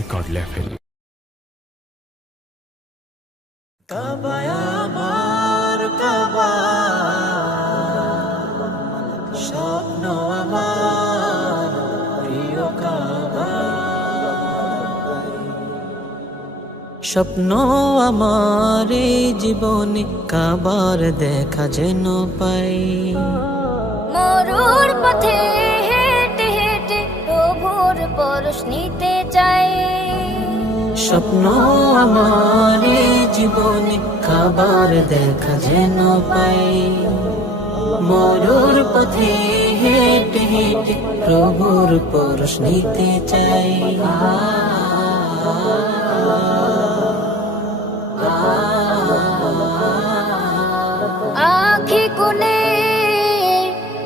Record level. কাবা আমার কাবা, স্বপ্ন আমার প্রিয় কাবা, স্বপ্ন আমার এই জীবনে কাবার দেখা যেন পাই। মরুর পথে হেঁটে হেঁটে প্রভুর পরশ নিতে চাই। স্বপ্ন আমার এই জীবনে কাবার দেখা যেন পাই। মরুর পথে হেঁটে হেঁটে প্রভুর পরশ নিতে চাই। আখি কোণে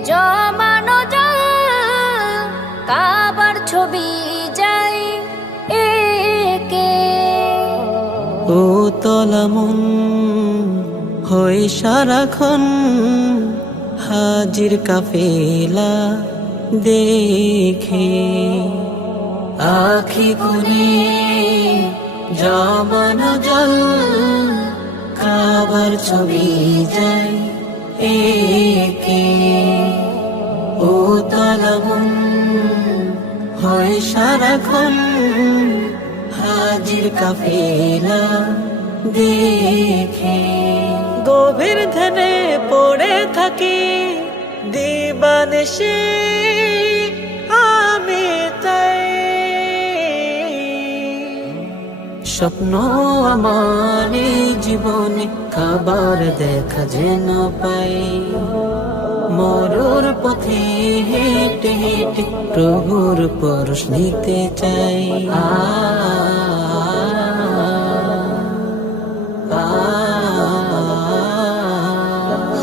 জমানো জল, কাবার ছবি যাই একে। ও তলামন হই সারাক্ষণ হাজির কাফেলা দেখে। আখি কোণে জমানো জল, কাবার ছবি যাই একে। ও তলামন হয় সারাক্ষণ হাজির কাফেলা দেখে। গভীর ধ্যানে পড়ে থাকি দিবানিশি আমি তাই। স্বপ্ন আমার এই জীবনে কাবার দেখা যেন পাই। মরুর পথে হেঁটে হেঁটে প্রভুর পরশ নিতে চাই।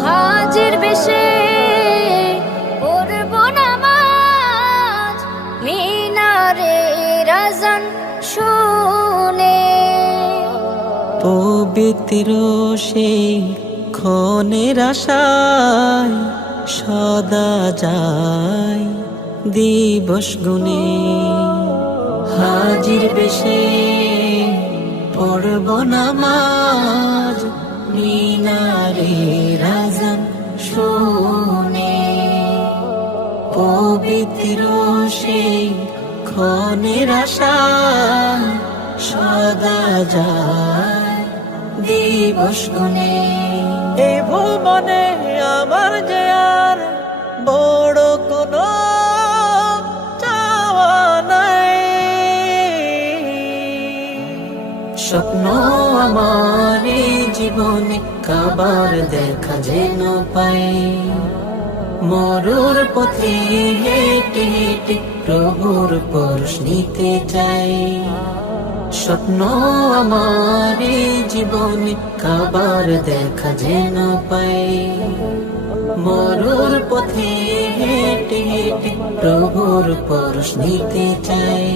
হাজির বেশে পড়ব নামাজ, মিনারে রাজন শুনে। পবিত্র সেই ক্ষণের আশায় সদা যায় দিবস গুনে। হাজির বেশে পড়ব নামাজ, মিনারে রাজন শুনে। পবিত্র সেই ক্ষণের আশায় সদা যায় দিবস গুনে। এই ভুবনে আমার যে আর বড় কোনো চাওয়া নাই। স্বপ্ন আমার এই জীবনে কাবার দেখা যেন পাই। মরুর পথে হেঁটে হেঁটে প্রভুর পরশ নিতে চাই। স্বপ্ন আমার এই জীবনে কাবার দেখা যেন পাই। মরুর পথে হেঁটে হেঁটে প্রভুর পরশ নিতে চাই।